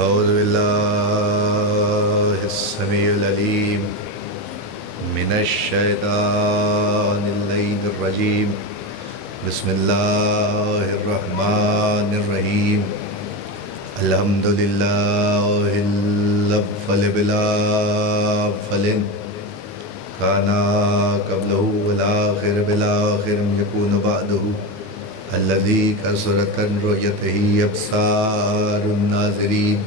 أعوذ بالله السميع العليم من الشيطان اللعين الرجيم بسم الله الرحمن الرحيم الحمد لله الأول بلا أول كان قبله والآخر بالآخر يكون بعده الذي كسرت رؤيته أبصار الناظرين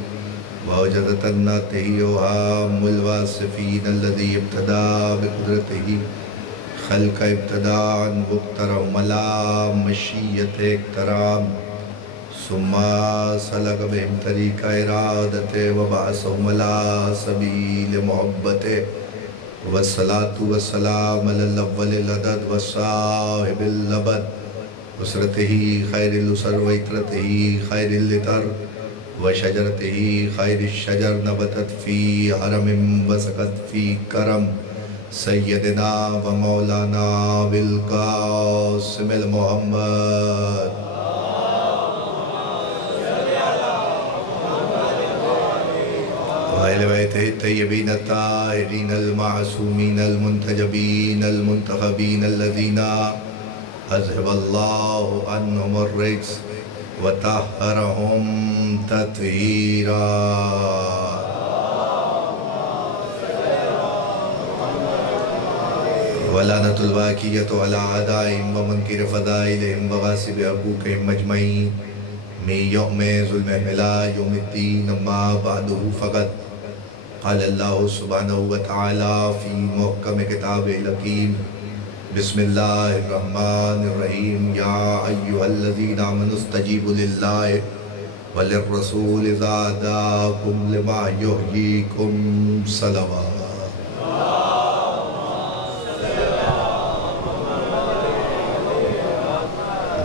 ووجدت الناته أوهام الواصفين الذي ابتدى بقدرته خلق ابتداء واقترهم على مشية اقترام ثم سلك بهم طريق إرادته وبعثهم على سبيل محبته والصلاة والسلام على الأول العدد والصاحب الأبد أسرته خير الأسر وإطرته خير الإطر وشجرته خير الشجر نبتت في حرم وسقت في كرم سيدنا ومولانا بالقاسم المحمد وآل بيته الطيبين الطاهرين المعصومين المنتجبين المنتخبين الذين أذهب الله عنهم الرجس وطهرهم تطهيرا ولعنة الباقية على أعدائهم ومنكر فضائلهم وغاصب حقوقهم أجمعين من يوم ظلم إلى يوم الدين أما بعده فقد قال الله سبحانه وتعالى في محكم كتابه الحكيم بسم الله الرحمن الرحيم يا أيها الذين آمنوا استجيبوا لله وللرسول إذا دعاكم لما يحييكم صلوات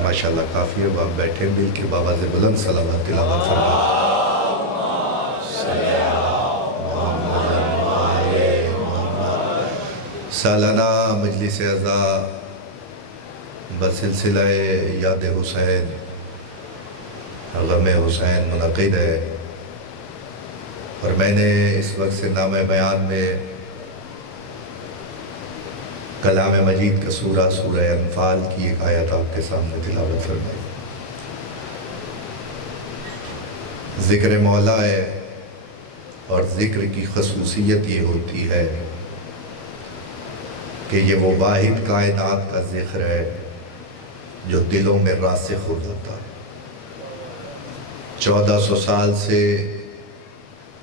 ماشاءاللہ کافی ہے آپ بیٹھے مل کے بابا سے بلند صلوات تلاوت فرمائیں سالانہ مجلس اعزاء بسلسلہ یاد حسین غم حسین منعقد ہے اور میں نے اس وقت سے نام بیان میں کلام مجید کا سورہ انفال کی ایک آیت آپ کے سامنے تلاوت فرمائی ذکر مولا ہے اور ذکر کی خصوصیت یہ ہوتی ہے کہ یہ وہ واحد کائنات کا ذکر ہے جو دلوں میں راسخ ہو جاتا ہے 1400 سال سے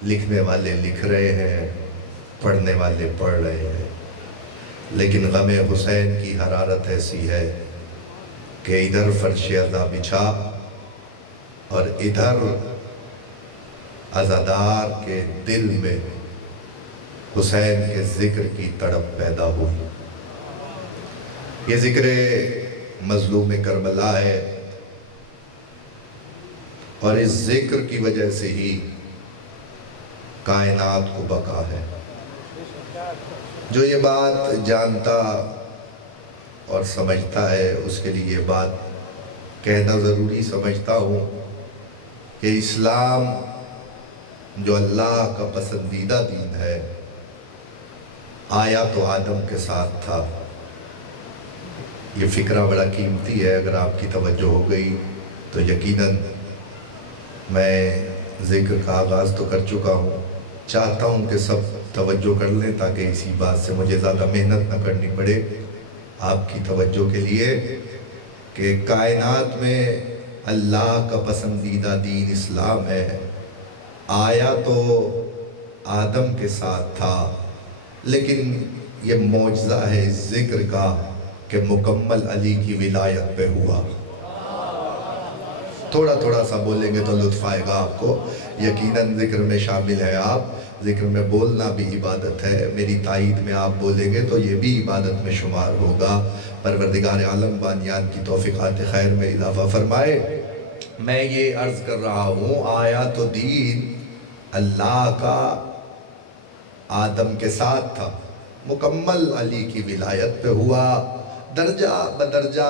لکھنے والے لکھ رہے ہیں پڑھنے والے پڑھ رہے ہیں لیکن غم حسین کی حرارت ایسی ہے کہ ادھر فرش عزا بچھا اور ادھر عزادار کے دل میں حسین کے ذکر کی تڑپ پیدا ہوئی یہ ذکر مظلوم کربلا ہے اور اس ذکر کی وجہ سے ہی کائنات کو بقا ہے جو یہ بات جانتا اور سمجھتا ہے اس کے لیے یہ بات کہنا ضروری سمجھتا ہوں کہ اسلام جو اللہ کا پسندیدہ دین ہے آیا تو آدم کے ساتھ تھا یہ فکرہ بڑا قیمتی ہے اگر آپ کی توجہ ہو گئی تو یقیناً میں ذکر کا آغاز تو کر چکا ہوں چاہتا ہوں کہ سب توجہ کر لیں تاکہ اسی بات سے مجھے زیادہ محنت نہ کرنی پڑے آپ کی توجہ کے لیے کہ کائنات میں اللہ کا پسندیدہ دین اسلام ہے آیا تو آدم کے ساتھ تھا لیکن یہ معجزہ ہے اس ذکر کا کہ مکمل علی کی ولایت پہ ہوا تھوڑا سا بولیں گے تو لطف آئے گا آپ کو یقیناً ذکر میں شامل ہے آپ ذکر میں بولنا بھی عبادت ہے میری تائید میں آپ بولیں گے تو یہ بھی عبادت میں شمار ہوگا پروردگار عالم بانیان کی توفیقات خیر میں اضافہ فرمائے میں یہ عرض کر رہا ہوں آیا تو دین اللہ کا آدم کے ساتھ تھا مکمل علی کی ولایت پہ ہوا درجہ بدرجہ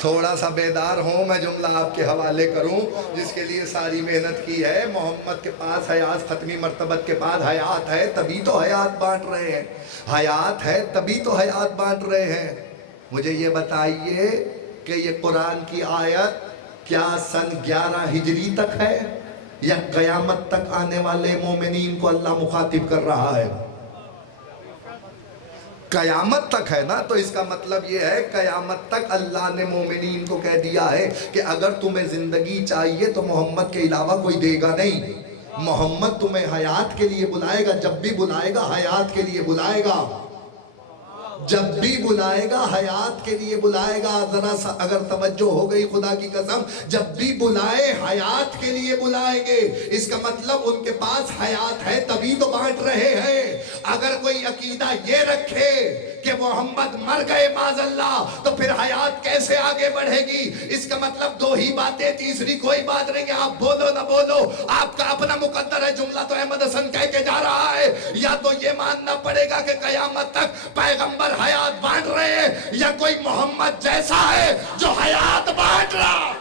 تھوڑا سا بیدار ہوں، میں جملہ آپ کے حوالے کروں جس کے لیے ساری محنت کی ہے۔ محمد کے پاس حیات ختمی مرتبت کے بعد حیات ہے، تبھی تو حیات بانٹ رہے ہیں، حیات ہے تبھی تو حیات بانٹ رہے ہیں۔ مجھے یہ بتائیے کہ یہ قرآن کی آیت کیا سن 11 ہجری تک ہے یا قیامت تک آنے والے مومنین کو اللہ مخاطب کر رہا ہے؟ قیامت تک ہے نا، تو اس کا مطلب یہ ہے قیامت تک اللہ نے مومنین کو کہہ دیا ہے کہ اگر تمہیں زندگی چاہیے تو محمد کے علاوہ کوئی دے گا نہیں۔ محمد تمہیں حیات کے لیے بلائے گا، جب بھی بلائے گا حیات کے لیے بلائے گا، جب بھی بلائے گا حیات کے لیے بلائے گا۔ ذرا سا اگر توجہ ہو گئی خدا کی قسم، جب بھی بلائے حیات کے لیے بلائیں گے، اس کا مطلب ان کے پاس حیات ہے تبھی تو بانٹ رہے ہیں۔ اگر کوئی عقیدہ یہ رکھے کہ محمد مر گئے معاذ اللہ تو پھر حیات کیسے آگے بڑھے گی؟ اس کا مطلب دو ہی باتیں، تیسری کوئی بات نہیں کہ آپ بولو نہ بولو، آپ کا اپنا مقدر ہے۔ جملہ تو احمد حسن کہہ کے جا رہا ہے، یا تو یہ ماننا پڑے گا کہ قیامت تک پیغمبر حیات بانٹ رہے ہیں، یا کوئی محمد جیسا ہے جو حیات بانٹ رہا۔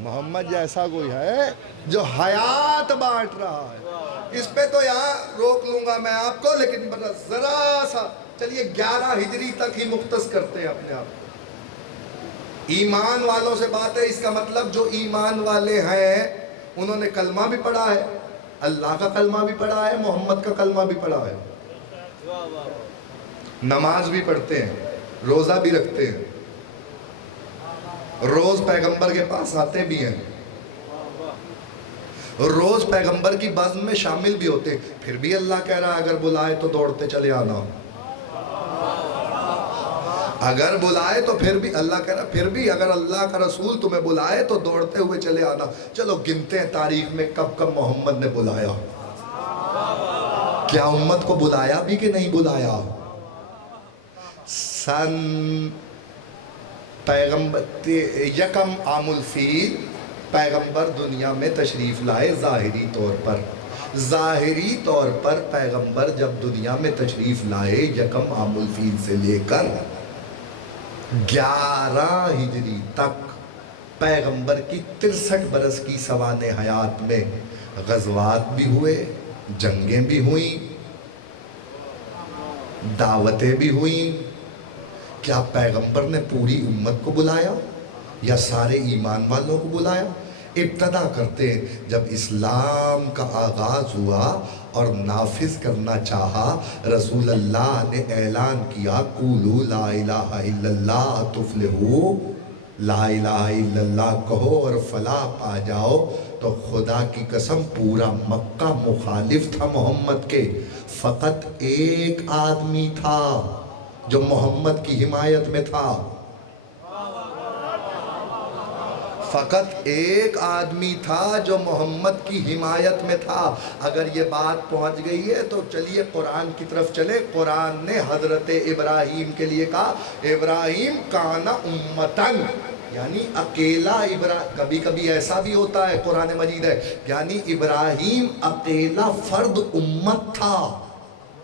محمد جیسا کوئی ہے جو حیات بانٹ رہا ہے۔ اس پہ تو یہاں روک لوں گا میں آپ کو، لیکن ذرا سا چلیے 11 ہجری تک ہی مختص کرتے ہیں اپنے آپ۔ ایمان والوں سے بات ہے، اس کا مطلب جو ایمان والے ہیں انہوں نے کلمہ بھی پڑھا ہے، اللہ کا کلمہ بھی پڑھا ہے، محمد کا کلمہ بھی پڑھا ہے، نماز بھی پڑھتے ہیں، روزہ بھی رکھتے ہیں، روز پیغمبر کے پاس آتے بھی ہیں، روز پیغمبر کی بزم میں شامل بھی ہوتے ہیں، پھر بھی اللہ کہہ رہا ہے اگر بلائے تو دوڑتے چلے آنا۔ اگر بلائے تو پھر بھی اللہ کہہ رہا ہے، پھر بھی اگر اللہ کا رسول تمہیں بلائے تو دوڑتے ہوئے چلے آنا۔ چلو گنتے ہیں تاریخ میں کب کب محمد نے بلایا، کیا امت کو بلایا بھی کہ نہیں بلایا؟ سن پیغمبر یکم عام الفیل پیغمبر دنیا میں تشریف لائے، ظاہری طور پر پیغمبر جب دنیا میں تشریف لائے یکم عام الفیل سے لے کر 11 ہجری تک پیغمبر کی 63 برس کی سوانح حیات میں غزوات بھی ہوئے، جنگیں بھی ہوئیں، دعوتیں بھی ہوئیں۔ کیا پیغمبر نے پوری امت کو بلایا یا سارے ایمان والوں کو بلایا؟ ابتدا کرتے جب اسلام کا آغاز ہوا اور نافذ کرنا چاہا، رسول اللہ نے اعلان کیا قولوا لا الہ الا اللہ تفلحوا، لا الہ الا اللہ کہو اور فلاح پا جاؤ۔ تو خدا کی قسم پورا مکہ مخالف تھا محمد کے، فقط ایک آدمی تھا جو محمد کی حمایت میں تھا، فقط ایک آدمی تھا جو محمد کی حمایت میں تھا۔ اگر یہ بات پہنچ گئی ہے تو چلیے قرآن کی طرف چلے۔ قرآن نے حضرت ابراہیم کے لیے کہا ابراہیم کانا امتن، یعنی اکیلا کبھی کبھی ایسا بھی ہوتا ہے، قرآن مجید ہے، یعنی ابراہیم اکیلا فرد امت تھا،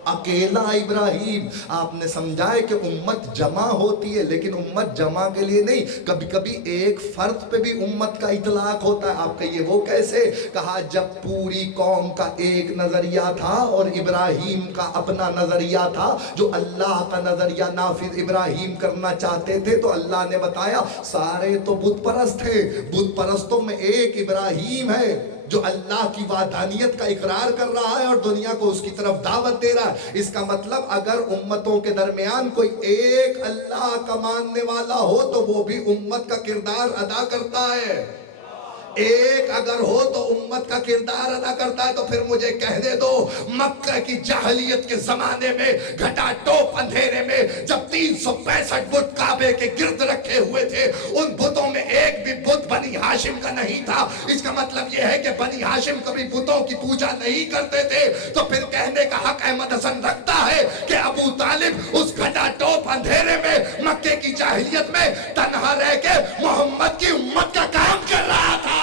اکیلا ابراہیم۔ آپ نے سمجھا ہے کہ امت جمع ہوتی ہے، لیکن امت جمع کے لیے نہیں، کبھی کبھی ایک فرد پہ بھی امت کا اطلاق ہوتا ہے۔ آپ کہیے وہ کیسے؟ کہا جب پوری قوم کا ایک نظریہ تھا اور ابراہیم کا اپنا نظریہ تھا، جو اللہ کا نظریہ نافذ ابراہیم کرنا چاہتے تھے، تو اللہ نے بتایا سارے تو بت پرست تھے، بت پرستوں میں ایک ابراہیم ہے جو اللہ کی وحدانیت کا اقرار کر رہا ہے اور دنیا کو اس کی طرف دعوت دے رہا ہے۔ اس کا مطلب اگر امتوں کے درمیان کوئی ایک اللہ کا ماننے والا ہو تو وہ بھی امت کا کردار ادا کرتا ہے۔ ایک اگر ہو تو امت کا کردار ادا کرتا ہے۔ تو پھر مجھے کہہ دے دو، مکہ کی جاہلیت کے زمانے میں گھٹا ٹوپ اندھیرے میں جب 365 بت کعبے کے گرد رکھے ہوئے تھے، ان بتوں میں ایک بھی بت بنی ہاشم کا نہیں تھا۔ اس کا مطلب یہ ہے کہ بنی ہاشم کبھی بتوں کی پوجا نہیں کرتے تھے۔ تو پھر کہنے کا حق احمد حسن رکھتا ہے کہ ابو طالب اس گھٹا ٹوپ اندھیرے میں مکے کی جاہلیت میں تنہا رہ کے محمد کی امت کا کام کر رہا تھا۔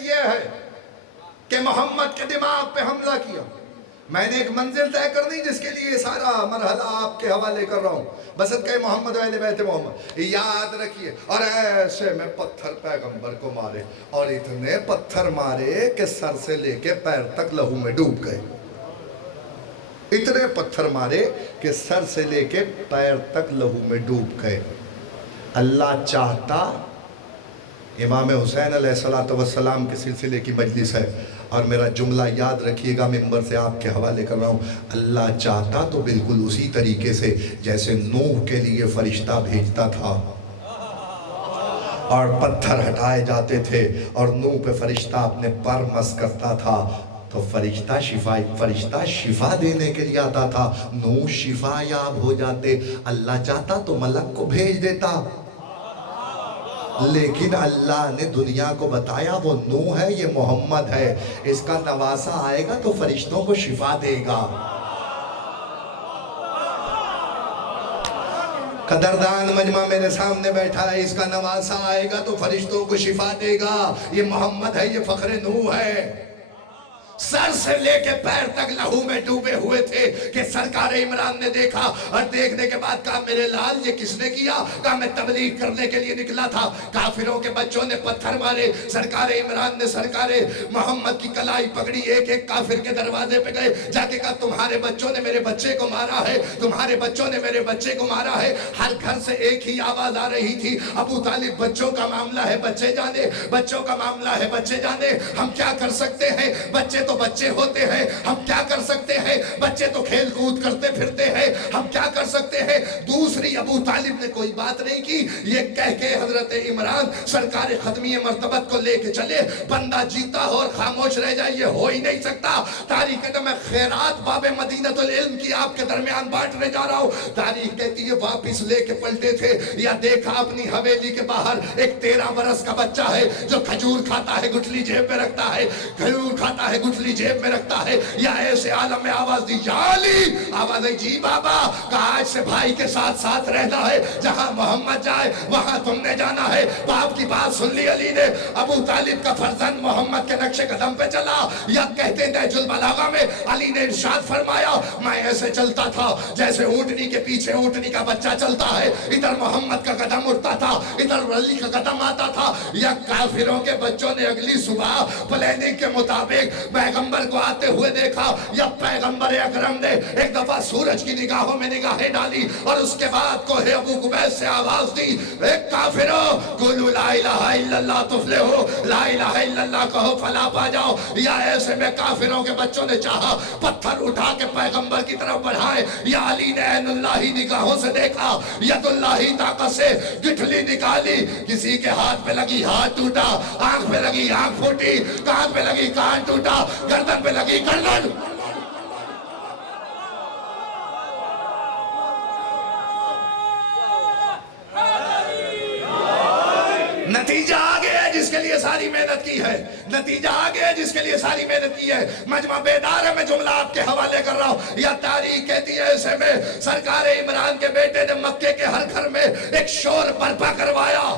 کیفیت یہ ہے کہ محمد کے دماغ پہ حملہ کیا. میں نے ایک منزل طے کرنی جس کے لیے سارا مرحلہ آپ کے حوالے کر رہا ہوں. بصدقہ محمد و اہل بیت محمد یاد رکھیے. اور ایسے میں پتھر پیغمبر کو مارے، اور اتنے پتھر مارے کہ سر سے لے کے پیر تک لہو میں ڈوب گئے. اتنے پتھر مارے کہ سر سے لے کے پیر تک لہو میں ڈوب گئے. اللہ چاہتا، امام حسین علیہ السلام کے سلسلے کی مجلس ہے اور میرا جملہ یاد رکھیے گا، ممبر سے آپ کے حوالے کر رہا ہوں. اللہ چاہتا تو بالکل اسی طریقے سے جیسے نوح کے لیے فرشتہ بھیجتا تھا اور پتھر ہٹائے جاتے تھے اور نوح پہ فرشتہ اپنے پر مس کرتا تھا، تو فرشتہ شفا دینے کے لیے آتا تھا. نوح شفا یاب ہو جاتے. اللہ چاہتا تو ملک کو بھیج دیتا، لیکن اللہ نے دنیا کو بتایا وہ نوح ہے، یہ محمد ہے، اس کا نواسہ آئے گا تو فرشتوں کو شفا دے گا. قدردان مجمع میرے سامنے بیٹھا ہے، اس کا نواسہ آئے گا تو فرشتوں کو شفا دے گا. یہ محمد ہے، یہ فخر نوح ہے. سر سے لے کے پیر تک لہو میں ڈوبے ہوئے تھے کہ سرکار عمران نے دیکھا اور دیکھنے کے بعد کہا میرے لال یہ کس نے کیا؟ کہا میں تبلیغ کرنے کے لیے نکلا تھا. کافروں کے بچوں نے پتھر مارے، سرکار عمران نے سرکار محمد کی کلائی پکڑی، ایک ایک کافر کے دروازے پہ گئے، جا کے کہا تمہارے بچوں نے میرے بچے کو مارا ہے، تمہارے بچوں نے میرے بچے کو مارا ہے. ہر گھر سے ایک ہی آواز آ رہی تھی، ابو طالب بچوں کا معاملہ ہے بچے جانے، بچوں کا معاملہ ہے بچے جانے. ہم کیا کر سکتے ہیں؟ بچے تو بچے ہوتے ہیں، ہم کیا کر سکتے ہیں؟ بچے تو کھیل کود کرتے پھرتے ہیں، ہم کیا کر سکتے ہیں؟ دوسری ابو طالب نے کوئی بات نہیں کی. یہ کہہ کے حضرت عمران سرکار ختمی مرتبت کو لے کے چلے. بندہ جیتا ہو اور خاموش رہ جائے یہ ہو ہی نہیں سکتا. تاریخ کہتا میں خیرات باب مدینہ العلم کی آپ کے درمیان بانٹنے جا رہا ہوں. تاریخ کہتی ہے واپس لے کے پلٹے تھے یا دیکھا اپنی حویلی کے باہر ایک 13 برس کا بچہ ہے جو کھجور کھاتا ہے گٹھلی جیب میں رکھتا ہے، کھجور کھاتا ہے گٹھلی جیب میں رکھتا ہے. یا ایسے عالم میں آواز دی یا علی، آواز ہے جی بابا. کہا آج سے بھائی کے ساتھ ساتھ رہنا ہے، جہاں محمد جائے وہاں تم نے جانا ہے. باپ کی بات سن لی علی نے. ابو طالب کا فرزند محمد کے نقش قدم پہ چلا. یا کہتے نہج البلاغہ میں علی نے ارشاد فرمایا میں ایسے چلتا تھا جیسے اونٹنی کے پیچھے اونٹنی کا بچہ چلتا ہے. ادھر محمد کا قدم اٹھتا تھا، ادھر علی کا قدم آتا تھا. یا کافروں کے بچوں نے اگلی صبح پلاننگ کے مطابق پیغمبر کو آتے ہوئے دیکھا. یا پیغمبر اکرم نے ایک دفعہ سورج کی نگاہوں میں نگاہیں ڈالی اور اس کے بعد کوہ ابو قبیس سے آواز دی اے کافرو قولوا لا الہ الا اللہ تفلحو، لا الہ الا اللہ کہو فلاح پا جاؤ. یا ایسے میں کافروں کے بچوں نے چاہا پتھر اٹھا کے پیغمبر کی طرف بڑھائے. یا علی نے عین اللہ نگاہوں سے دیکھا، ید اللہ طاقت سے گٹھلی نکالی. کسی کے ہاتھ پہ لگی ہاتھ ٹوٹا، آنکھ پہ لگی آنکھ پھوٹی، کان پہ لگی کان ٹوٹا، گردن پہ لگی گردن. نتیجہ آگے ہے جس کے لیے ساری محنت کی ہے، نتیجہ آگے ہے جس کے لیے ساری محنت کی ہے. مجمع بیدار ہے، میں جملہ آپ کے حوالے کر رہا ہوں. یا تاریخ کہتی ہے ایسے میں سرکار عمران کے بیٹے نے مکے کے ہر گھر میں ایک شور برپا کروایا.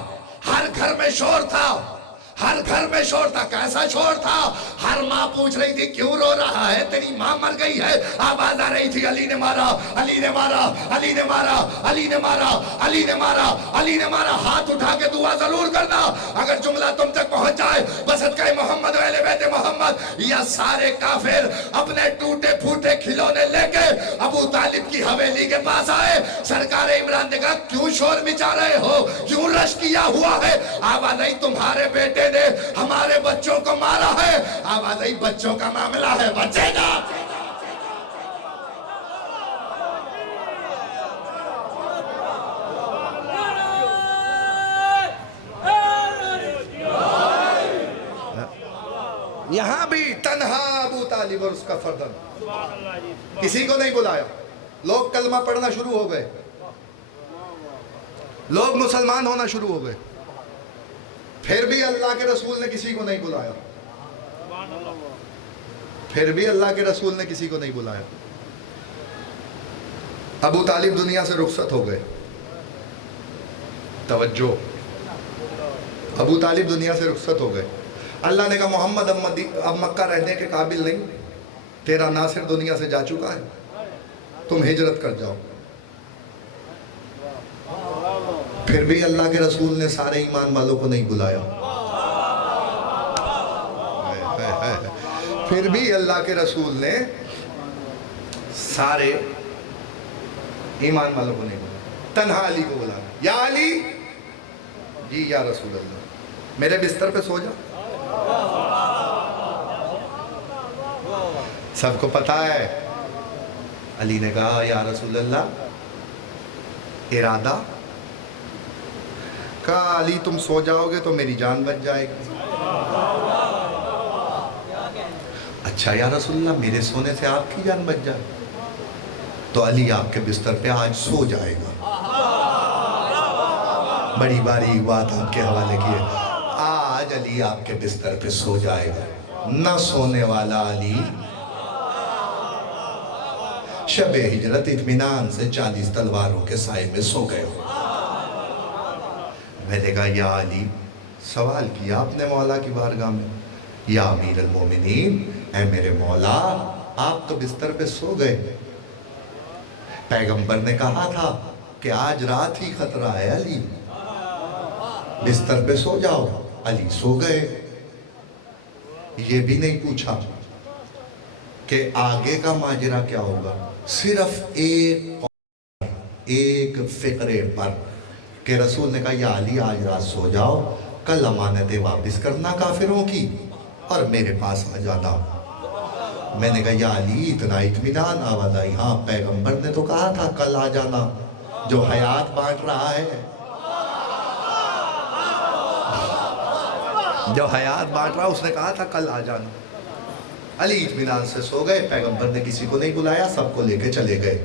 ہر گھر میں شور تھا، ہر گھر میں شور تھا. کیسا شور تھا؟ ہر ماں پوچھ رہی تھی کیوں رو رہا ہے؟ تیری ماں مر گئی ہے. آواز آ رہی تھی علی نے مارا، علی نے مارا، علی نے مارا، علی نے مارا، علی نے مارا، علی نے مارا. ہاتھ اٹھا کے دعا ضرور کرنا اگر جملہ تم تک پہنچ جائے. بصدقہ محمد و اہل بیت محمد. یا سارے کافر اپنے ٹوٹے پھوٹے کھلونے لے کے ابو طالب کی حویلی کے پاس آئے. سرکار عمران نے کہا کیوں شور مچا رہے ہو، کیوں رش کیا ہوا ہے؟ آواز نہیں تمہارے بیٹے نے ہمارے بچوں کو مارا ہے. آواز نہیں بچوں کا معاملہ ہے بچے گا. یہاں بھی تنہا ابو طالب اور اس کا فرزند، کسی کو نہیں بلایا. لوگ کلمہ پڑھنا شروع ہو گئے، لوگ مسلمان ہونا شروع ہو گئے. پھر بھی اللہ کے رسول نے کسی کو نہیں بلایا، پھر بھی اللہ کے رسول نے کسی کو نہیں بلایا. ابو طالب دنیا سے رخصت ہو گئے. توجہ، ابو طالب دنیا سے رخصت ہو گئے. اللہ نے کہا محمد اب مکہ رہنے کے قابل نہیں، تیرا ناصر دنیا سے جا چکا ہے، تم ہجرت کر جاؤ۔ پھر بھی اللہ کے رسول نے سارے ایمان والوں کو نہیں بلایا، پھر بھی اللہ کے رسول نے سارے ایمان والوں کو نہیں بلایا، تنہا علی کو بلایا۔ یا علی، جی یا رسول اللہ، میرے بستر پہ سو جا۔ سب کو پتا ہے، علی نے کہا یا رسول اللہ ارادہ؟ کہا علی تم سو جاؤ گے تو میری جان بچ جائے گی۔ اچھا یا رسول اللہ میرے سونے سے آپ کی جان بچ جائے؟ تو علی آپ کے بستر پہ آج سو جائے گا۔ بڑی باریک بات آپ کے حوالے کی ہے، آج علی آپ کے بستر پہ سو جائے گا۔ نہ سونے والا علی شب ہجرت اطمینان سے 40 تلواروں کے سائے میں سو گئے ہو۔ میں نے کہا یا علی، سوال کیا اپنے مولا کی بارگاہ میں، یا امیر المومنین، اے میرے مولا آپ تو بستر پہ سو گئے، پیغمبر نے کہا تھا کہ آج رات ہی خطرہ ہے علی، بستر پہ سو جاؤ۔ علی سو گئے، یہ بھی نہیں پوچھا کہ آگے کا ماجرا کیا ہوگا، صرف ایک فقرے پر کہ رسول نے کہا یا علی آج رات سو جاؤ، کل امانتیں واپس کرنا کافروں کی اور میرے پاس آ جانا۔ میں نے کہا یا علی اتنا اطمینان؟ آواز آئی ہاں پیغمبر نے تو کہا تھا کل آ جانا، جو حیات بانٹ رہا ہے، جو حیات بانٹ رہا اس نے کہا تھا کل آ جانا۔ علی اطمینان سے سو گئے، پیغمبر نے کسی کو نہیں بلایا، سب کو لے کے چلے گئے۔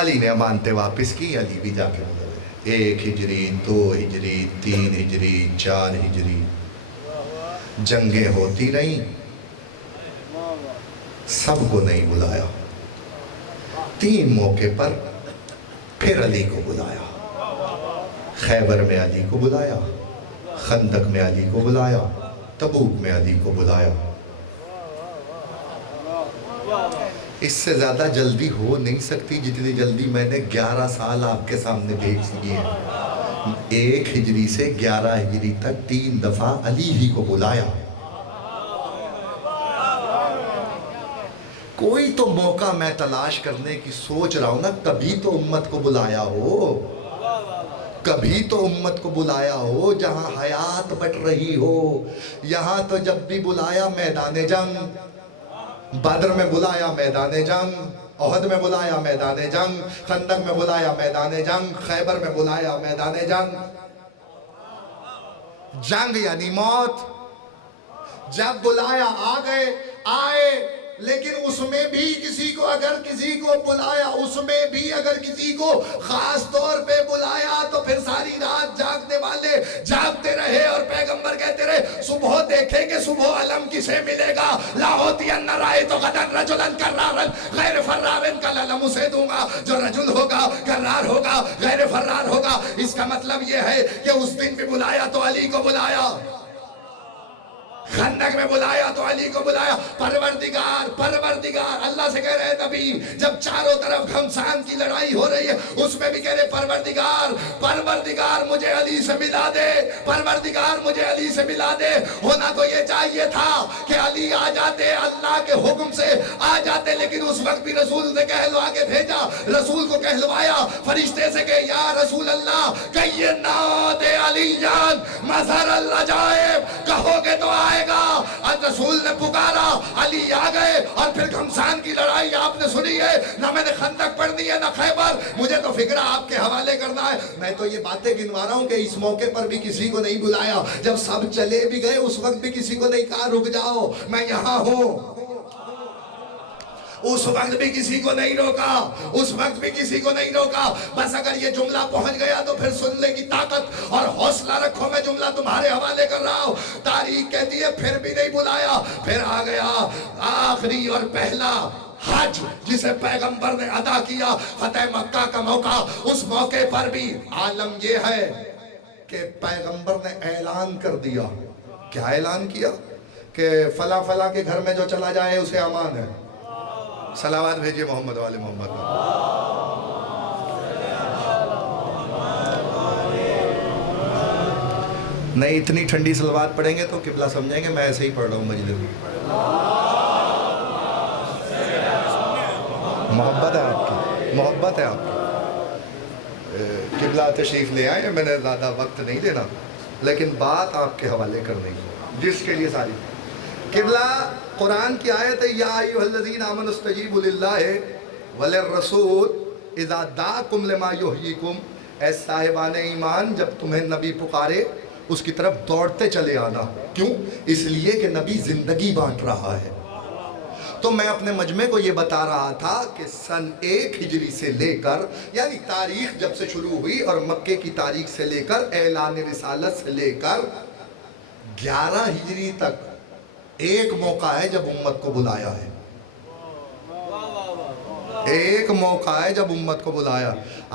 علی نے امانتیں واپس کی، علی بھی جا کے بدلے، 1 ہجری 2 ہجری 3 ہجری 4 ہجری جنگیں ہوتی رہیں، سب کو نہیں بلایا۔ 3 موقع پر پھر علی کو بلایا، خیبر میں علی کو بلایا، خندق میں علی کو بلایا، تبوک میں علی کو بلایا۔ اس سے زیادہ جلدی ہو نہیں سکتی جتنی جلدی میں نے 11 سال آپ کے سامنے بھیج دیے ہیں۔ 1 ہجری سے 11 ہجری تک 3 دفعہ علی ہی کو بلایا۔ کوئی تو موقع میں تلاش کرنے کی سوچ رہا ہوں نا، کبھی تو امت کو بلایا ہو، کبھی تو امت کو بلایا ہو جہاں حیات بٹ رہی ہو۔ یہاں تو جب بھی بلایا میدان جنگ، بدر میں بلایا میدان جنگ، احد میں بلایا میدان جنگ، خندق میں بلایا میدان جنگ، خیبر میں بلایا میدان جنگ۔ جنگ یعنی موت، جب بلایا آ گئے، آئے، لیکن اس میں بھی کسی کو اگر کسی کو بلایا، اس میں بھی اگر کسی کو خاص طور پہ بلایا تو پھر ساری رات جاگنے والے جاگتے رہے، اور پیغمبر کہتے رہے صبح دیکھیں گے صبح علم کسے ملے گا، لاہوتین رأیت غدن رجلن کرارن غیر فرارن، کل علم اسے دوں گا جو رجل ہوگا، کرار ہوگا، غیر فرار ہوگا۔ اس کا مطلب یہ ہے کہ اس دن بھی بلایا تو علی کو بلایا، خندق میں بلایا تو علی کو بلایا۔ پروردگار پروردگار اللہ سے کہہ رہے نبی، جب چاروں طرف گھمسان کی لڑائی ہو رہی ہے اس میں بھی کہہ رہے پروردگار پروردگار مجھے علی سے ملا دے، پروردگار مجھے علی سے ملا دے۔ ہونا تو یہ چاہیے تھا کہ علی آ جاتے، اللہ کے حکم سے آ جاتے، لیکن اس وقت بھی رسول نے کہلوا کے بھیجا، رسول کو کہلوایا فرشتے سے کہ یا رسول اللہ کہینا دے علی جان مظہر اللہ جائے، کہو گے تو آئے گا۔ آج رسول نے پکارا، علی آ گئے، اور پھر گھمسان کی لڑائی آپ نے سنی ہے، نہ میں نے خندق پڑھنی ہے نہ خیبر، مجھے تو فکرہ آپ کے حوالے کرنا ہے۔ میں تو یہ باتیں گنوا رہا ہوں کہ اس موقع پر بھی کسی کو نہیں بلایا، جب سب چلے بھی گئے اس وقت بھی کسی کو نہیں کہا رک جاؤ میں یہاں ہوں، اس وقت بھی کسی کو نہیں روکا، اس وقت بھی کسی کو نہیں روکا۔ بس اگر یہ جملہ پہنچ گیا تو پھر سننے کی طاقت اور حوصلہ رکھو، میں جملہ تمہارے حوالے کر رہا ہوں۔ تاریخ کہتی ہے پھر بھی نہیں بلایا، پھر آ گیا آخری اور پہلا حج جسے پیغمبر نے ادا کیا، فتح مکہ کا موقع۔ اس موقع پر بھی عالم یہ ہے کہ پیغمبر نے اعلان کر دیا. کیا اعلان کیا؟ کہ فلاں فلاں کے گھر میں جو چلا جائے اسے امان ہے. صلوات بھیجئے محمد والے محمد. نہیں اتنی ٹھنڈی صلوات پڑھیں گے تو قبلہ سمجھیں گے میں ایسے ہی پڑھ رہا ہوں مجلس میں. محبت ہے آپ کی، محبت ہے آپ کی. قبلہ تشریف لے آئے. میں نے زیادہ وقت نہیں دینا لیکن بات آپ کے حوالے کرنی ہے جس کے لیے ساری. قبلہ قرآن کی آیت ہے یا ایھا الذین آمنوا استجیبوا للہ وللرسول اذا دعاکم لما یحییکم. اے صاحبان ایمان جب تمہیں نبی پکارے اس کی طرف دوڑتے چلے آنا. کیوں؟ اس لیے کہ نبی زندگی بانٹ رہا ہے. تو میں اپنے مجمع کو یہ بتا رہا تھا کہ سن 1 ہجری سے لے کر یعنی تاریخ جب سے شروع ہوئی اور مکے کی تاریخ سے لے کر اعلان رسالت سے لے کر 11 ہجری تک ایک موقع ہے جب امت کو بلایا ہے. ایک موقع ہے جب امت کو بلایا.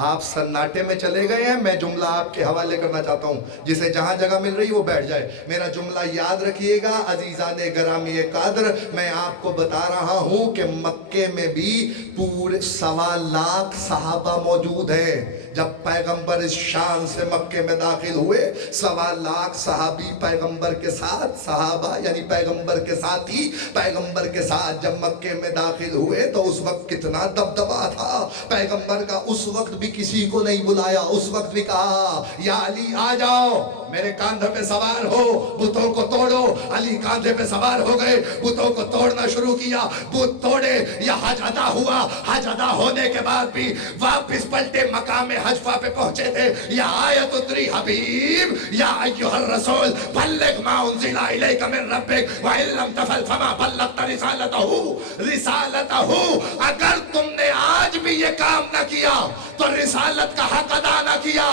آپ سناٹے میں چلے گئے ہیں. میں جملہ آپ کے حوالے کرنا چاہتا ہوں جسے جہاں جگہ مل رہی وہ بیٹھ جائے. میرا جملہ یاد رکھیے گا عزیزان گرامی قدر. میں آپ کو بتا رہا ہوں کہ مکے میں بھی پورے 1.25 لاکھ صحابہ موجود ہیں. جب پیغمبر اس شان سے مکے میں داخل ہوئے 1.25 لاکھ صحابی پیغمبر کے ساتھ صحابہ یعنی پیغمبر کے ساتھی پیغمبر کے ساتھ جب مکے میں داخل ہوئے تو اس وقت کتنا دبدبا تھا. پیغمبر کا اس وقت بھی کسی کو نہیں بلایا. اس وقت بھی کہا یا علی آ جاؤ میرے کاندھے پہ سوار ہو بتوں کو توڑو. علی کاندھے پہ سوار ہو گئے بتوں کو توڑنا شروع کیا. بت توڑے یا حج ادا ہوا. حج ادا ہونے کے بعد بھی واپس پلٹے مقام حجفہ پہ پہنچے تھے. یا آیت اتری حبیب یا ایھا الرسول بلغ ما انزل الیک من ربک وان لم تفعل فما بلغت رسالتہ. اگر تم نے آج بھی یہ کام نہ کیا تو رسالت کا حق ادا نہ کیا.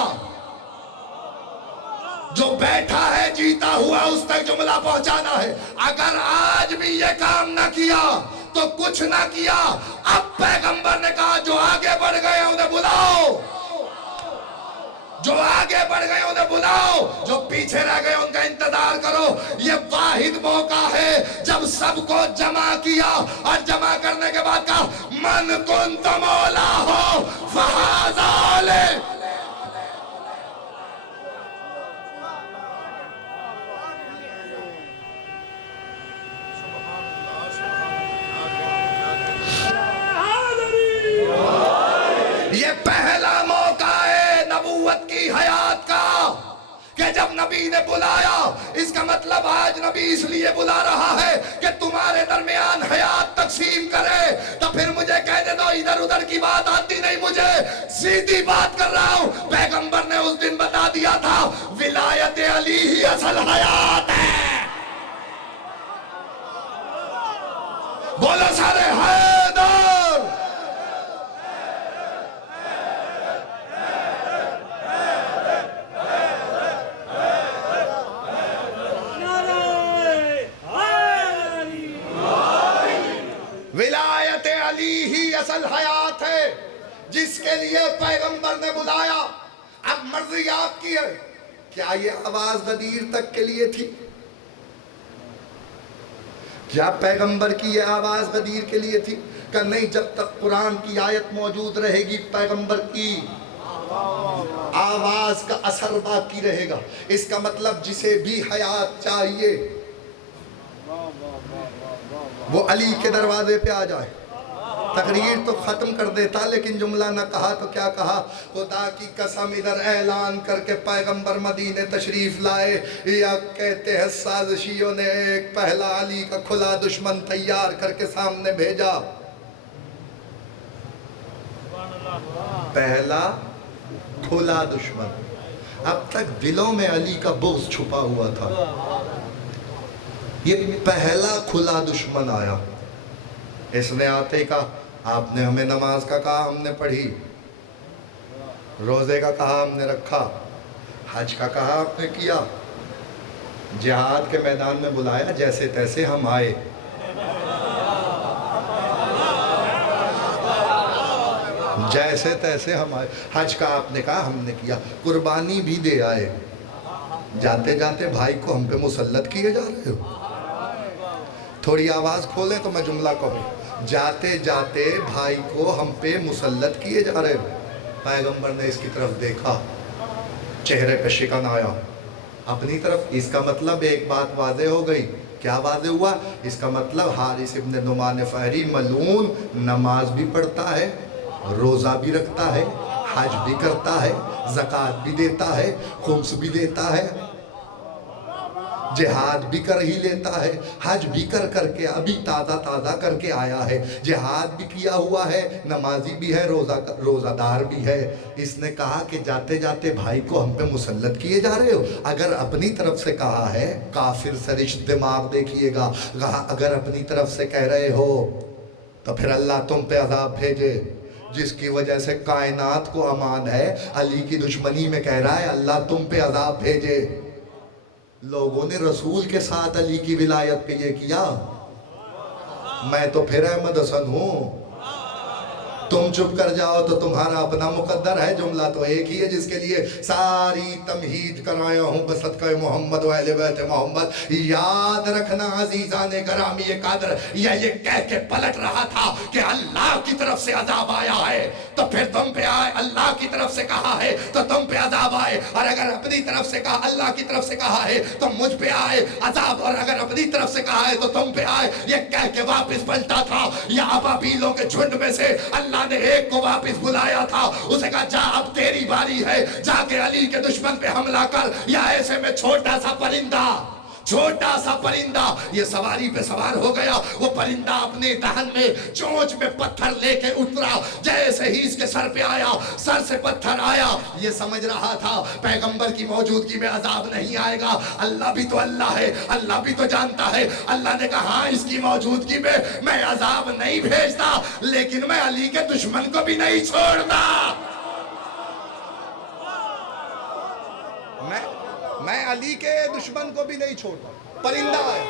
جو بیٹھا ہے جیتا ہوا اس تک جملہ پہنچانا ہے. اگر آج بھی یہ کام نہ کیا تو کچھ نہ کیا. اب پیغمبر نے کہا جو آگے بڑھ گئے انہیں بلاؤ. جو آگے بڑھ گئے انہیں بلاؤ. جو پیچھے رہ گئے ان کا انتظار کرو. یہ واحد موقع ہے جب سب کو جمع کیا اور جمع کرنے کے بعد کہا من کنت مولا ہو فہذا علیہ. یہ پہلا موقع ہے نبوت کی حیات کا کہ جب نبی نے بلایا. اس کا مطلب آج نبی اس لیے بلا رہا ہے کہ تمہارے درمیان حیات تقسیم کرے. تو پھر مجھے کہنے دو ادھر ادھر کی بات آتی نہیں. مجھے سیدھی بات کر رہا ہوں. پیغمبر نے اس دن بتا دیا تھا ولایت علی ہی اصل حیات ہے. بولو سارے حیدر. ولایت علی ہی اصل حیات ہے جس کے لیے پیغمبر نے بلایا. اب مرضی آپ کی ہے. کیا یہ آواز غدیر تک کے لیے تھی؟ کیا پیغمبر کی یہ آواز غدیر کے لیے تھی؟ کہ نہیں جب تک قرآن کی آیت موجود رہے گی پیغمبر کی آواز کا اثر باقی رہے گا. اس کا مطلب جسے بھی حیات چاہیے وہ علی کے دروازے پہ آ جائے. تقریر تو ختم کر دیتا لیکن جملہ نہ کہا تو کیا کہا. خدا کی قسم ادھر اعلان کر کے پیغمبر مدینے تشریف لائے. یا کہتے ہیں سازشیوں نے ایک پہلا علی کا کھلا دشمن تیار کر کے سامنے بھیجا. پہلا کھلا دشمن. اب تک دلوں میں علی کا بغض چھپا ہوا تھا. یہ پہلا کھلا دشمن آیا. اس نے آتے ہی کہا آپ نے ہمیں نماز کا کہا ہم نے پڑھی, روزے کا کہا ہم نے رکھا, حج کا کہا آپ نے کیا, جہاد کے میدان میں بلایا جیسے تیسے ہم آئے. جیسے تیسے ہم آئے. حج کا آپ نے کہا ہم نے کیا, قربانی بھی دے آئے. جاتے جاتے بھائی کو ہم پہ مسلط کیے جا رہے ہو. تھوڑی آواز کھولیں تو میں جملہ کہوں. جاتے جاتے بھائی کو ہم پہ مسلط کیے جا رہے ہو. پیغمبر نے اس کی طرف دیکھا, چہرے پہ شکن آیا اپنی طرف. اس کا مطلب ایک بات واضح ہو گئی. کیا واضح ہوا؟ اس کا مطلب حارث ابن نعمان فہری ملعون نماز بھی پڑھتا ہے, روزہ بھی رکھتا ہے, حج بھی کرتا ہے, زکوٰۃ بھی دیتا ہے, خمس بھی دیتا ہے, جہاد بھی کر ہی لیتا ہے, حج بھی کر کے ابھی تازہ کر کے آیا ہے, جہاد بھی کیا ہوا ہے, نمازی بھی ہے, روزہ دار بھی ہے. اس نے کہا کہ جاتے جاتے بھائی کو ہم پہ مسلط کیے جا رہے ہو. اگر اپنی طرف سے کہا ہے, کافر سرشت دماغ دیکھیے گا, اگر اپنی طرف سے کہہ رہے ہو تو پھر اللہ تم پہ عذاب بھیجے جس کی وجہ سے کائنات کو امان ہے. علی کی دشمنی میں کہہ رہا ہے اللہ تم پہ عذاب بھیجے. لوگوں نے رسول کے ساتھ علی کی ولایت پہ یہ کیا. میں تو پھر احمد حسن ہوں, تم چپ کر جاؤ تو تمہارا اپنا مقدر ہے. جملہ تو ایک ہی ہے جس کے لیے ساری تمہید کرایا ہوں بصدقہ محمد و اہل بیت محمد. یاد رکھنا عزیزان گرامی قدر, یہ کہہ کے پلٹ رہا تھا کہ اللہ کی طرف سے عذاب آیا ہے تو پھر تم پہ آئے, اللہ کی طرف سے کہا ہے تو تم پہ عذاب آئے, اور اگر اپنی طرف سے کہا, اللہ کی طرف سے کہا ہے تو مجھ پہ آئے عذاب, اور اگر اپنی طرف سے کہا ہے تو تم پہ آئے. یہ کہہ کے واپس پلٹا تھا. یا ابابیلوں کے جھنڈ میں سے اللہ نے ایک کو واپس بلایا تھا, اسے کہا جا اب تیری باری ہے, جا کے علی کے دشمن پہ حملہ کر. یا ایسے میں چھوٹا سا پرندہ یہ سواری پہ سوار ہو گیا. وہ پرندہ اپنے دہن میں چونچ میں پتھر لے کے اترا, جیسے ہی اس کے سر پہ آیا, سر سے پتھر آیا. یہ سمجھ رہا تھا پیغمبر کی موجودگی میں عذاب نہیں آئے گا. اللہ بھی تو اللہ ہے, اللہ بھی تو جانتا ہے. اللہ نے کہا ہاں اس کی موجودگی میں عذاب نہیں بھیجتا, لیکن میں علی کے دشمن کو بھی نہیں چھوڑتا. میں علی کے دشمن کو بھی نہیں چھوڑتا. پرندہ ہے,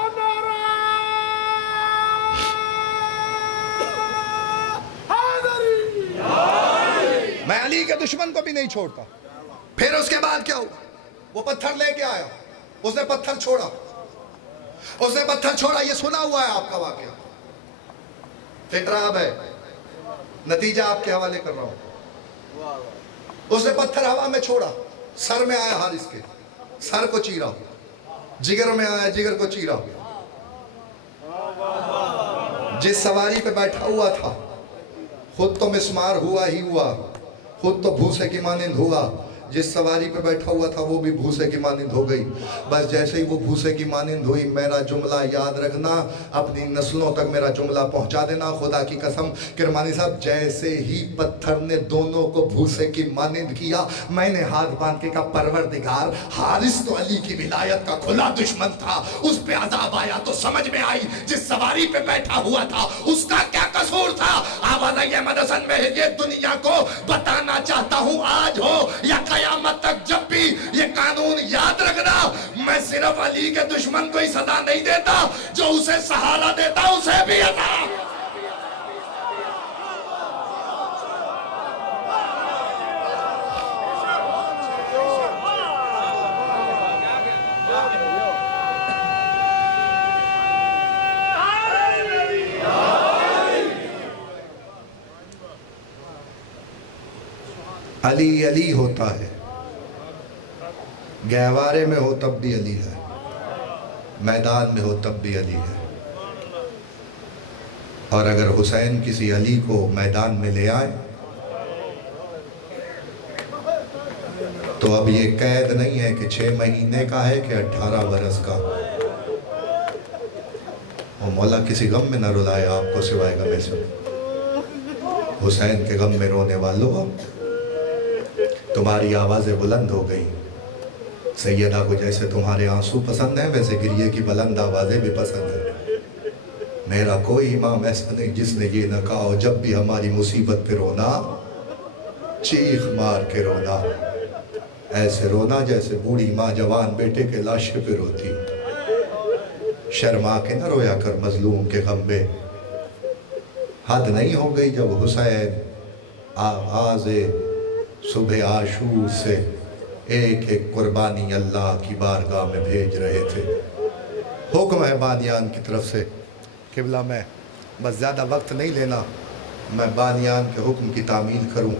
میں علی کے دشمن کو بھی نہیں چھوڑتا. پھر اس کے بعد کیا ہوا؟ وہ پتھر لے کے آیا, اس نے پتھر چھوڑا. یہ سنا ہوا ہے آپ کا واقعہ, فکرہ ہے, نتیجہ آپ کے حوالے کر رہا ہوں. اس نے پتھر ہوا میں چھوڑا, سر میں آیا حارث کے, سر کو چیرا, جگر میں آیا, جگر کو چیرا. جس سواری پہ بیٹھا ہوا تھا خود تو مسمار ہوا ہی ہوا, خود تو بھوسے کی مانند ہوا. جس سواری پہ بیٹھا ہوا تھا وہ بھی بھوسے کی مانند ہو گئی. بس جیسے ہی وہ بھوسے کی مانند ہوئی, میرا جملہ یاد رکھنا, اپنی نسلوں تک میرا جملہ پہنچا دینا. خدا کی قسم کرمانی صاحب, جیسے ہی پتھر نے دونوں کو بھوسے کی مانند کیا, میں نے ہاتھ باندھ کے کہا پروردگار, حارث تو علی کی ولایت کا کھلا دشمن تھا, اس پہ عذاب آیا تو سمجھ میں آئی جس سواری پہ بیٹھا ہوا تھا اس کا کیا قصور تھا. آواز آئی احمد حسن میں یہ دنیا کو بتانا چاہتا ہوں, آج ہو یا قیامت تک جب بھی یہ قانون یاد رکھنا, میں صرف علی کے دشمن کو ہی سزا نہیں دیتا, جو اسے سہارا دیتا اسے بھی عذاب. علی علی ہوتا ہے, گہوارے میں ہو تب بھی علی ہے, میدان میں ہو تب بھی علی ہے. اور اگر حسین کسی علی کو میدان میں لے آئے تو اب یہ قید نہیں ہے کہ 6 مہینے کا ہے کہ 18 برس کا. اور مولا کسی غم میں نہ رلائے آپ کو سوائے غم سے. حسین کے غم میں رونے والوں, اب تمہاری آوازیں بلند ہو گئی. سیدہ کو جیسے تمہارے آنسو پسند ہیں ویسے گریے کی بلند آوازیں بھی پسند ہیں. میرا کوئی امام ایسا نہیں جس نے یہ نہ کہا ہو جب بھی ہماری مصیبت پہ رونا, چیخ مار کے رونا, ایسے رونا جیسے بوڑھی ماں جوان بیٹے کے لاشے پہ روتی. شرما کے نہ رویا کر مظلوم کے غم میں. حد نہیں ہو گئی جب حسین آغاز صبح عاشور سے ایک ایک قربانی اللہ کی بارگاہ میں بھیج رہے تھے۔ حکم ہے بانیان کی طرف سے، قبلہ میں بس زیادہ وقت نہیں لینا، میں بانیان کے حکم کی تعمیل کروں۔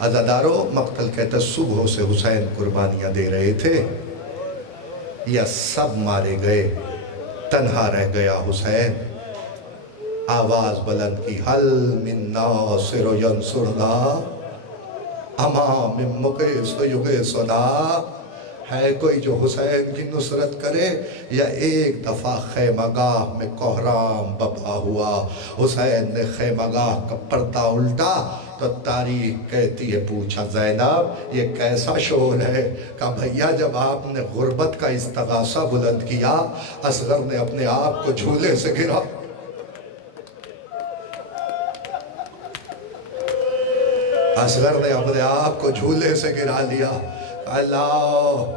عزادارو، مقتل کہتا صبح سے حسین قربانیاں دے رہے تھے، یا سب مارے گئے، تنہا رہ گیا حسین۔ آواز بلند کی، حل من ناصر ینصرنا امام مقیس یغیثنا، ہے کوئی جو حسین کی نصرت کرے؟ یا ایک دفعہ خیمہ گاہ میں کوہرام بپا ہوا، حسین نے خیمہ گاہ کا پردہ الٹا تو تاریخ کہتی ہے، پوچھا زینب یہ کیسا شور ہے؟ کہا بھیا جب آپ نے غربت کا استغاثہ بلند کیا، اصغر نے اپنے آپ کو جھولے سے گرا، اصغر نے اپنے آپ کو جھولے سے گرا لیا۔ لاؤ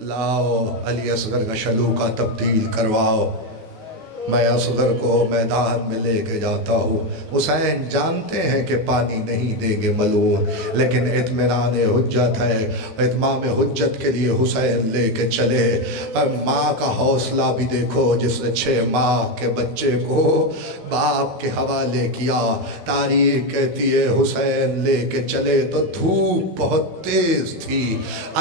لاؤ علی اصغر کا شلوکہ تبدیل کرواؤ، میں اصغر کو میدان میں لے کے جاتا ہوں۔ حسین جانتے ہیں کہ پانی نہیں دیں گے ملعون، لیکن اطمینان حجت ہے، اتمام حجت کے لیے حسین لے کے چلے۔ ماں کا حوصلہ بھی دیکھو، جس نے 6 ماہ کے بچے کو باپ کے حوالے کیا۔ تاریخ کہتی ہے حسین لے کے چلے تو دھوپ بہت تیز تھی،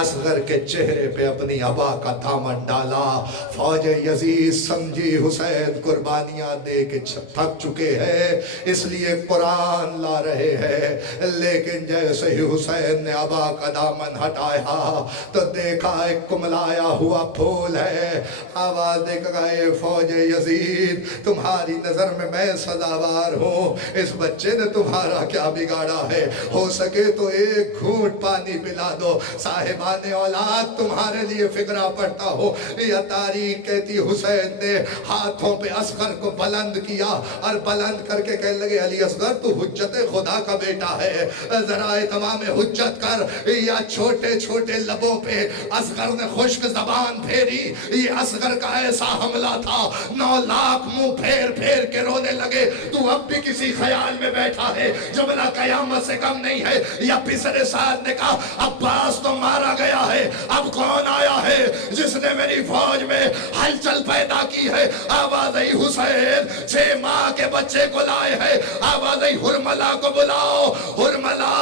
اصغر کے چہرے پہ اپنی عبا کا دامن ڈالا۔ فوج یزید سمجھی حسین قربانیاں دے کے تھک چکے ہیں، اس لیے قرآن لا رہے ہیں، لیکن جیسے ہی حسین نے عبا کا دامن ہٹایا تو دیکھا ایک کملایا ہوا پھول ہے۔ آواز دے کہا اے فوج یزید، تمہاری نظر میں میں سزاوار ہوں، اس بچے نے تمہارا کیا بگاڑا ہے؟ ہو سکے تو ایک گھونٹ پانی پلا دو، صاحبان اولاد تمہارے لیے فکرہ پڑتا ہو۔ یہ تاریخ کہتی حسین نے ہاتھوں پہ اصغر کو بلند کیا اور بلند کر کے کہنے لگے علی اصغر تو حجت خدا کا بیٹا ہے، ذرا تمام حجت کر۔ یا چھوٹے چھوٹے لبوں پہ اصغر نے خشک زبان پھیری، یہ اصغر کا ایسا حملہ تھا 9 لاکھ منہ پھیر پھیر کے رونے لگے۔ تو اب بھی کسی خیال میں بیٹھا ہے، جملہ قیامت سے کم نہیں ہے۔ یا پسر سعد نے کہا عباس تو مارا گیا ہے، اب کون آیا ہے جس نے میری فوج میں ہلچل پیدا کی ہے؟ آواز آئی حسین 6 ماہ کے بچے کو لائے ہیں، آواز آئی حرملہ کو بلاؤ، حرملہ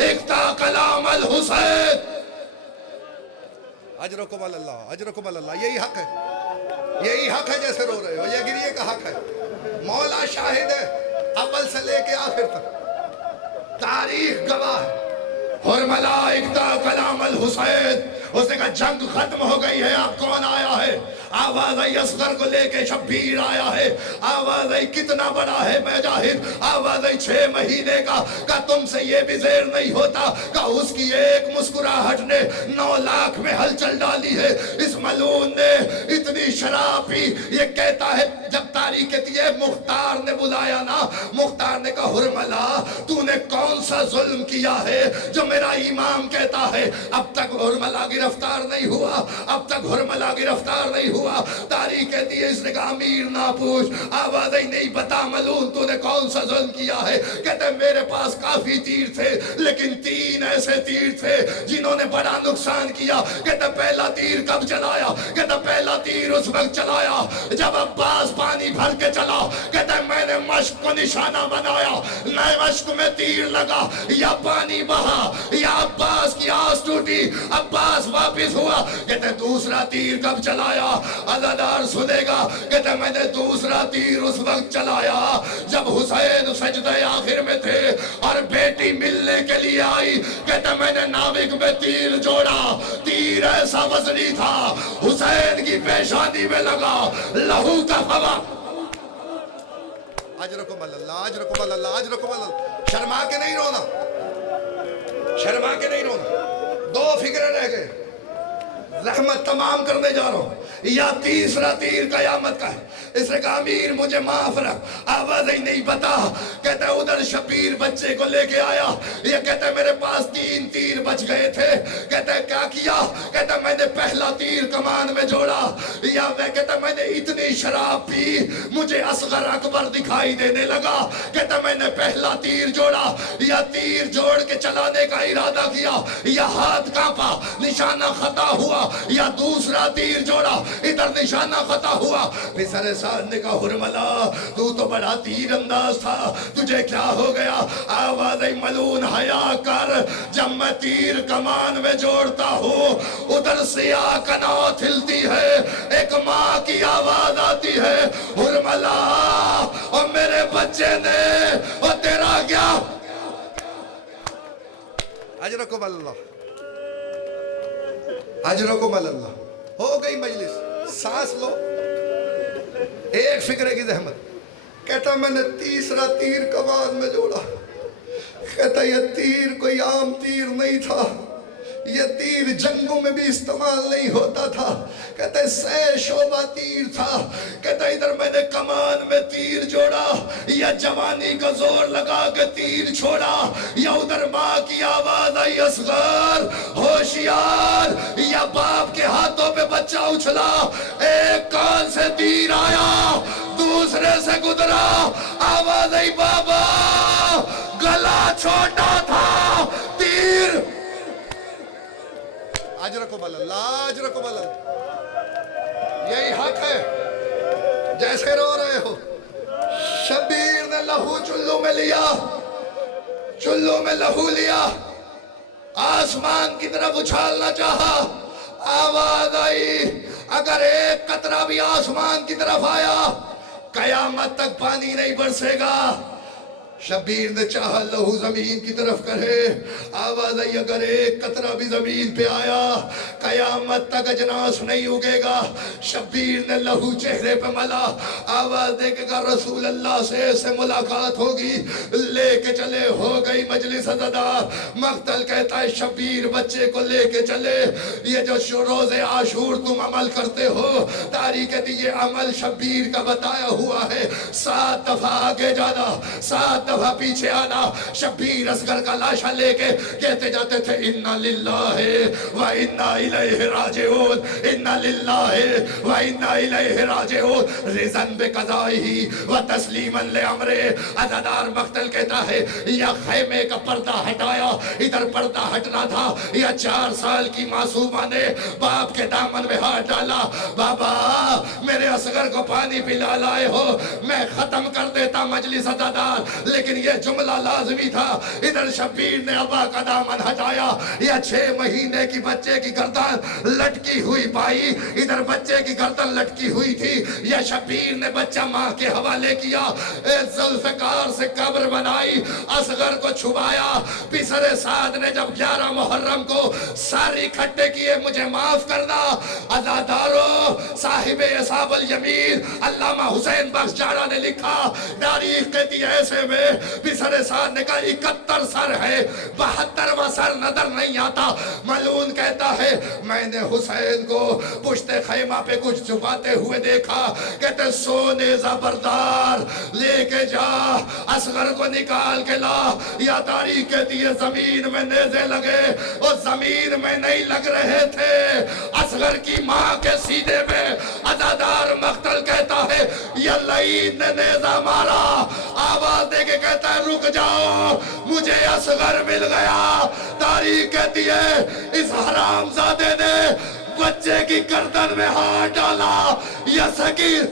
اقتا کلام الحسین۔ اجرکم اللہ، اجرکم اللہ، یہی حق ہے، یہی حق ہے جیسے رو رہے ہو، یہ گریے کا حق ہے۔ مولا شاہد ہے اول سے لے کے آخر تک، تاریخ گواہ ہے۔ حرملہ اقتا کلام الحسین، اس نے کہا جنگ ختم ہو گئی ہے، اب کون آیا ہے؟ آواز آئی اصغر کو لے کے شبیر آیا ہے، آواز آئی کتنا بڑا ہے مجاہد، آواز آئی 6 مہینے کا، کہا تم سے یہ بھی زیر نہیں ہوتا، کہا اس کی ایک مسکراہٹ نے 9 لاکھ میں ہلچل ڈالی ہے۔ اس ملعون نے اتنی شراب پی، یہ کہتا ہے جب تاریخ کہتی ہے مختار نے بلایا نا، مختار نے کہا حرملہ تو نے کون سا ظلم کیا ہے جو میرا امام کہتا ہے اب تک حرملہ گرفتار نہیں ہوا، اب تک حرملہ گرفتار نہیں ہوا۔ تاریخ کہتی ہے اس نے کہا امیر نہ پوچھ، آواز ہی نہیں بتا ملعون تو نے کون سا ظلم کیا ہے؟ کہتے ہیں میرے پاس کافی تیر تھے، لیکن 3 ایسے تیر تھے جنہوں نے بڑا نقصان کیا۔ کہتے ہیں پہلا تیر کب چلایا؟ کہتے ہیں پہلا تیر اس وقت چلایا جب عباس پانی بھر کے چلا۔ کہتے ہیں میں نے مشق کو نشانہ بنایا، نئے مشق میں تیر لگا، یا پانی بہا یا عباس کی آس ٹوٹی، عباس واپس ہوا۔ کہتے ہیں دوسرا تیر کب چلایا؟ عزادار سنے گا، کہتے ہیں میں نے دوسرا تیر اس وقت چلایا جب حسین سجدہ آخر میں تھے اور بیٹی ملنے کے لیے آئی۔ کہتے ہیں میں نے ناوک میں تیر جوڑا، تیر ایسا وزنی تھا حسین کی پیشانی میں لگا، لہو کا فوا۔ اجرکم اللہ، اجرکم اللہ، اجرکم اللہ۔ شرما کے نہیں رونا، شرما کے نہیں رونا، 2 فکریں رہ گئے، رحمت تمام کرنے جا رہا ہوں۔ یا تیسرا تیر قیامت کا ہے؟ اس نے کہا امیر مجھے معاف رکھ، آواز ہی نہیں پتا۔ کہتا ہے ادھر شبیر بچے کو لے کے آیا، یہ کہتا ہے میرے پاس 3 تیر بچ گئے تھے۔ کہتا ہے کیا کیا؟ کہتا ہے میں نے پہلا تیر کمان میں جوڑا، یا میں کہتا ہے میں نے اتنی شراب پی مجھے اصغر اکبر دکھائی دینے لگا۔ کہتا ہے میں نے پہلا تیر جوڑا، یا تیر جوڑ کے چلانے کا ارادہ کیا، یا ہاتھ کانپا نشانہ خطا ہوا، یا دوسرا تیر جوڑا ادھر نشانہ خطا ہوا۔ پسر سعد نے کہا حرملا تو بڑا تیر انداز تھا، تجھے کیا ہو گیا؟ آواز ملون حیا کر، جب میں تیر کمان میں جوڑتا ہوں ادھر سیاہ قنات ہلتی ہے، ایک ماں کی آواز آتی ہے حرملا اور میرے بچے نے اور تیرا کیا؟ اجرکم اللہ، اجرکم اللہ۔ ہو گئی مجلس، سانس لو، ایک فکرے کی زحمت۔ کہتا میں نے تیسرا تیر کمان میں جوڑا، کہتا یہ تیر کوئی عام تیر نہیں تھا، یہ تیر جنگوں میں بھی استعمال نہیں ہوتا تھا، کہتا ہے 100 شعبہ تیر تھا۔ کہتا ادھر میں نے کمان میں تیر جوڑا، یا جوانی کا زور لگا کے تیر چھوڑا، یا ادھر ماں کی آواز آئی اصغر ہوشیار، یا باپ کے ہاتھوں پہ بچہ اچھلا، ایک کان سے تیر آیا دوسرے سے گزرا، آواز آئی بابا گلا چھوٹا تھا تیر۔ اجرکم اللہ، اجرکم اللہ، یہی حق ہے جیسے رو رہے ہو۔ شبیر نے لہو چلو میں لیا، چلو میں لہو لیا، آسمان کی طرف اچھالنا چاہا، آواز آئی اگر ایک قطرہ بھی آسمان کی طرف آیا قیامت تک پانی نہیں برسے گا۔ شبیر نے چاہا لہو زمین کی طرف کرے، آواز آئی اگر ایک قطرہ بھی زمین پہ آیا قیامت تک اجناس نہیں اگے گا۔ شبیر نے لہو چہرے پہ ملا، آواز دے کہ رسول اللہ سے ملاقات ہوگی، لے کے چلے، ہو گئی مجلس عزادار۔ مقتل کہتا ہے شبیر بچے کو لے کے چلے، یہ جو روز عاشور تم عمل کرتے ہو تاریخ یہ عمل شبیر کا بتایا ہوا ہے، 7 دفعہ آگے جانا، 7 دفعہ پیچھے آنا۔ شبیر اصغر کا لاشا لے کے کہتے جاتے تھے اِنَّا لِلَّهِ وَإِنَّا إِلَيْهِ رَاجِعُونَ، اِنَّا لِلَّهِ وَإِنَّا إِلَيْهِ رَاجِعُونَ، رِضًا بِقَضَائِهِ وَتَسْلِيمًا لِأَمْرِهِ۔ عزادار مقتل کہتا ہے یا خیمے کا پردہ ہٹایا، ادھر پردہ ہٹنا تھا، یا 4 سال کی معصومہ نے باپ کے دامن میں ہاتھ ڈالا، بابا میرے اصغر کو پانی پلا لائے ہو، میں ختم کر دیتا مجلس عزادار، لیکن یہ جملہ لازمی تھا۔ ادھر شبیر نے ابا کا دامن ہٹایا، یا 6 مہینے کی بچے کی گردن لٹکی ہوئی پائی، ادھر بچے کی گردن لٹکی ہوئی تھی، یا شبیر نے بچہ ماں کے حوالے کیا، ذوالفقار سے قبر بنائی، اصغر کو چھپایا۔ پسر سعد نے جب 11 محرم کو ساری اکٹھے کیے، مجھے معاف کرنا عزادارو، صاحب اصحاب الیمین علامہ حسین بخش جاڑا نے لکھا، تاریخ کہتی ہے ایسے میں پسر سعد نے کہا 71 سر ہے، 72واں سر نظر نہیں آتا۔ ملعون کہتا ہے میں نے حسین کو پشت خیمہ پہ کچھ چھپاتے ہوئے دیکھا، کہتے سونے زبردار لے کے جا، اصغر کو نکال کے لا۔ یا تاریخ کہتی ہے زمین میں نیزے لگے، اور زمین میں نہیں لگ رہے تھے، اصغر کی ماں کے سیدھے میں۔ عزادار مقتل کہتا ہے یا لعین نے نیزہ مارا، آواز دے کے کہتا ہے رک جاؤ مجھے اصغر مل گیا۔ تاریخ کہتی ہے اس حرام زادے نے بچے کی گردن میں ہاتھ ڈالا، یا سکیر